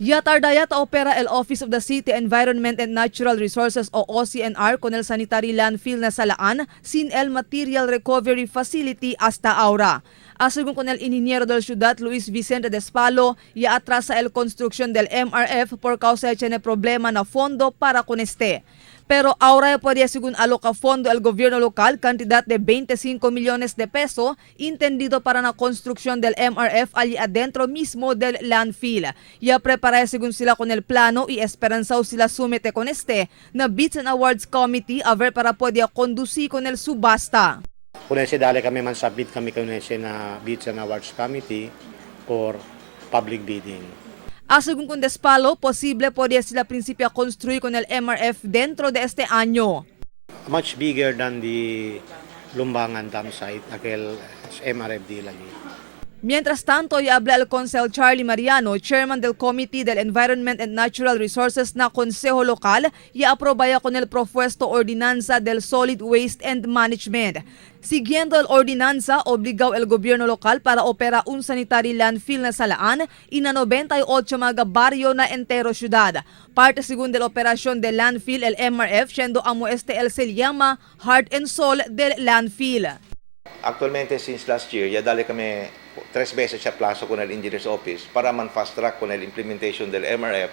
Yatardaya ta opera el Office of the City Environment and Natural Resources o OCNR con el sanitary landfill na Salaan sin el Material Recovery Facility hasta ahora. Según con el ingeniero del ciudad Luis Vicente Despalo, ya atrasa el construcción del MRF por causa de problema na fondo para con este. Pero ahora ya podría según aloca fondo el gobierno local cantidad de 25 millones de pesos entendido para la construcción del MRF allí adentro mismo del landfill. Ya prepara según sila con el plano y esperanzao sila sumete con este na Bids and Awards Committee a ver para podía conducir con el subasta. Kunense dali kami man submit kami kunense na Bids and Awards Committee for public bidding. Según con Despalo, posible podría sila principio a construir con el MRF dentro de este año. Much bigger than the Lumbangan dam site, aquel MRF deal allí. Mientras tanto, ya habla el Consel Charlie Mariano, chairman del Committee del Environment and Natural Resources na Consejo Local, ya aprobaya con el propuesto Ordinanza del Solid Waste and Management. Siguiendo el ordinanza, obligado el gobierno local para opera un sanitary landfill na Salaan y na 98 mga barrio na entero ciudad. Parte según de la operación del landfill, el MRF, siendo amo este el se llama Heart and Soul del landfill. Actualmente, since last year, ya dali kami 3 veces sa plazo con el Engineer's Office para man fast track con el implementation del MRF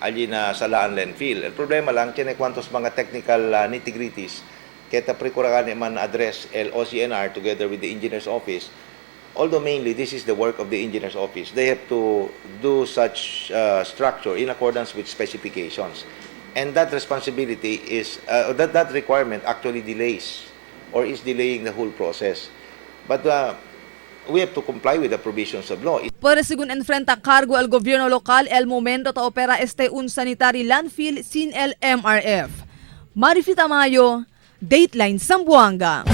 allí na Salaan landfill. El problema lang, tiene cuantos mga technical nitty-gritties kaya precuragan man address el OCNR together with the Engineer's Office. Although mainly this is the work of the Engineer's Office, they have to do such structure in accordance with specifications. And that responsibility is, that requirement actually delays or is delaying the whole process. But we have to comply with the provisions of law. Pero según enfrenta cargo el gobierno local, el momento ta opera este un sanitary landfill sin el MRF. Marifita Mayo, Dateline Zamboanga.